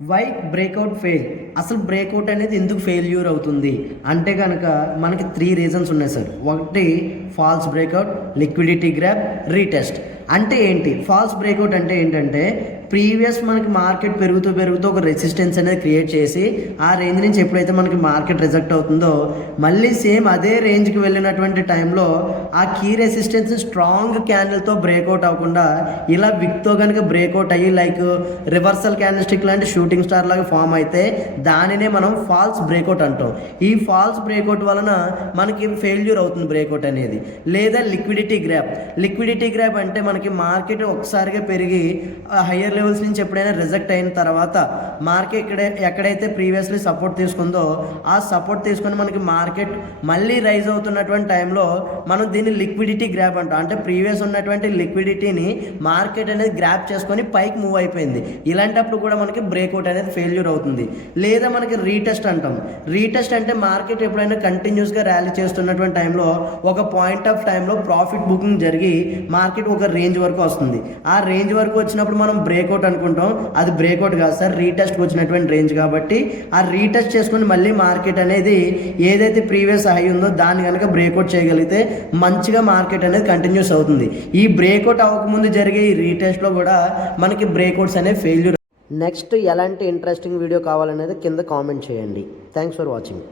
Why breakout fail? అసలు breakout అనేది ఎందుకు ఫెయిల్యూర్ అవుతుంది అంటే కనుక మనకి 3 రీజన్స్ ఉన్నాయి సార్. ఒకటి false breakout, liquidity grab, retest. అంటే ఏంటి ఫాల్స్ బ్రేక్అవుట్ అంటే ఏంటంటే ప్రీవియస్ మనకి మార్కెట్ పెరుగుతూ ఒక రెసిస్టెన్స్ అనేది క్రియేట్ చేసి ఆ రేంజ్ నుంచి ఎప్పుడైతే మనకి మార్కెట్ రిజెక్ట్ అవుతుందో మళ్ళీ సేమ్ అదే రేంజ్కి వెళ్ళినటువంటి టైంలో ఆ కీ రెసిస్టెన్స్ స్ట్రాంగ్ క్యాండిల్తో బ్రేక్అవుట్ అవ్వకుండా ఇలా విక్తో కనుక బ్రేక్అవుట్ అయ్యి లైక్ రివర్సల్ క్యాండిల్ స్టిక్ లాంటి షూటింగ్ స్టార్ లాగా ఫామ్ అయితే దానినే మనం ఫాల్స్ బ్రేక్అవుట్ అంటాం. ఈ ఫాల్స్ బ్రేక్అవుట్ వలన మనకి ఫెయిల్యూర్ అవుతుంది బ్రేక్అవుట్ అనేది. లేదా లిక్విడిటీ గ్రాప్ అంటే మనకి మార్కెట్ ఒకసారిగా పెరిగి హయ్యర్ లెవెల్స్ నుంచి ఎప్పుడైనా రిజెక్ట్ అయిన తర్వాత మార్కెట్ ఎక్కడైతే ప్రీవియస్లీ సపోర్ట్ తీసుకుందో ఆ సపోర్ట్ తీసుకొని మనకి మార్కెట్ మళ్ళీ రైజ్ అవుతున్నటువంటి టైంలో మనం దీన్ని లిక్విడిటీ గ్రాప్ అంటాం. అంటే ప్రీవియస్ ఉన్నటువంటి లిక్విడిటీని మార్కెట్ అనేది గ్రాప్ చేసుకొని పైకి మూవ్ అయిపోయింది. ఇలాంటప్పుడు కూడా మనకి బ్రేక్అవుట్ అనేది ఫెయిల్యూర్ అవుతుంది. లేదా మనకి రీటెస్ట్ అంటాం. రీటెస్ట్ అంటే మార్కెట్ ఎప్పుడైనా కంటిన్యూస్గా ర్యాలీ చేస్తున్నటువంటి టైంలో ఒక పాయింట్ ఆఫ్ టైంలో ప్రాఫిట్ బుకింగ్ జరిగి మార్కెట్ ఒక రేంజ్ వరకు వస్తుంది. ఆ రేంజ్ వరకు వచ్చినప్పుడు మనం బ్రేక్అవుట్ అనుకుంటాం. అది బ్రేక్అవుట్ కాదు సార్, రీటెస్ట్ వచ్చినటువంటి రేంజ్. కాబట్టి ఆ రీటెస్ట్ చేసుకుని మళ్ళీ మార్కెట్ అనేది ఏదైతే ప్రీవియస్ హై ఉందో దాన్ని కనుక బ్రేక్అవుట్ చేయగలిగితే మంచిగా మార్కెట్ అనేది కంటిన్యూస్ అవుతుంది. ఈ బ్రేక్అవుట్ అవ్వకముందు జరిగే ఈ రీటెస్ట్లో కూడా మనకి బ్రేక్అవుట్స్ అనేవి ఫెయిల్యూర్. నెక్స్ట్ ఎలాంటి ఇంట్రెస్టింగ్ వీడియో కావాలనేది కింద కామెంట్ చేయండి. Thanks for watching.